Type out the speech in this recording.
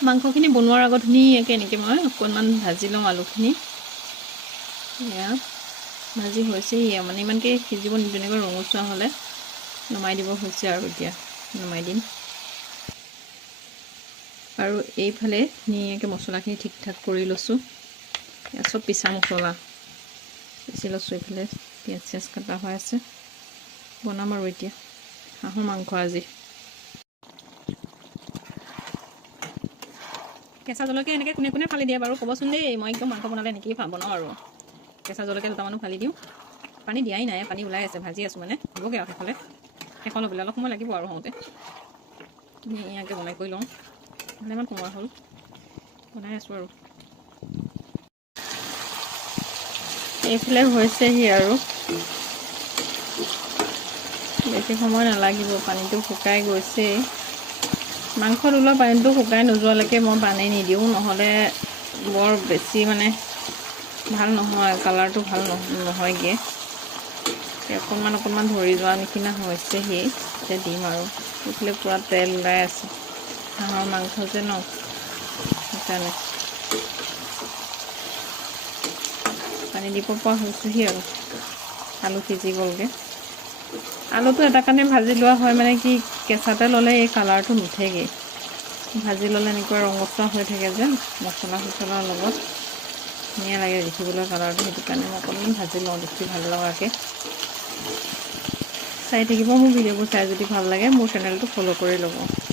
মাংসখিনি বনোৱাৰ আগত ধুনীয়াকৈ এনেকৈ মই অকণমান ভাজি লওঁ আলুখিনি। এয়া ভাজি হৈছেই মানে ইমানকৈ সিজিব তেনেকৈ ৰঙচুৱা হ'লে নমাই দিব হৈছে আৰু এতিয়া নমাই দিম। আৰু এইফালে ধুনীয়াকৈ মছলাখিনি ঠিক ঠাক কৰি লৈছোঁ। এয়া চব পিছা মছলা পিচি লৈছোঁ। এইফালে পিঁয়াজ চিয়াজ কটা হৈ আছে। বনাম আৰু এতিয়া হাঁহৰ মাংস আজি। কেঁচা জলকীয়া এনেকৈ কোনে কোনে ফালি দিয়ে বাৰু ক'বচোন দেই। মই একদম মাংস বনালে এনেকৈয়ে বনাওঁ আৰু কেঁচা জলকীয়া দুটামানো ফালি দিওঁ। পানী দিয়াই নাই, পানী ওলাই আছে, ভাজি আছোঁ মানে হ'বগৈ আৰু শেষলৈ হ'বলৈ অলপ সময় লাগিব আৰু হওঁতে। ধুনীয়াকৈ বনাই কৰি লওঁ। ভালেমান সময় হ'ল বনাই আছোঁ আৰু এইফালে হৈছেহি আৰু বেছি সময় নালাগিব। পানীটো শুকাই গৈছেই। মাংসত ওলোৱা পানীটো শুকাই নোযোৱালৈকে মই পানী নিদিওঁ, নহ'লে বৰ বেছি মানে ভাল নহয়, কালাৰটো ভাল নহয়গৈ। অকণমান অকণমান ধৰি যোৱা নিচিনা হৈছেহি, এতিয়া দিম আৰু। এইফালে পূৰা তেল ওলাই আছে হাঁহৰ মাংস যে ন, সেইকাৰণে পানী দিব পৰা হৈছোহি আৰু আলু সিজি গ'লগৈ। আলুটো এটা কাৰণে ভাজি লোৱা হয় মানে কি কেঁচাতে ল'লে এই কালাৰটো নুঠেগৈ। ভাজি ল'লে এনেকুৱা ৰঙচুৱা হৈ থাকে যে মছলা চছলাৰ লগত ধুনীয়া লাগে দেখিবলৈ কালাৰটো। সেইটো কাৰণে মই অকণমান ভাজি লওঁ বেছি ভাল লগাকৈ। চাই থাকিব মোৰ ভিডিঅ'বোৰ, চাই যদি ভাল লাগে মোৰ চেনেলটো ফ'ল' কৰি ল'ব।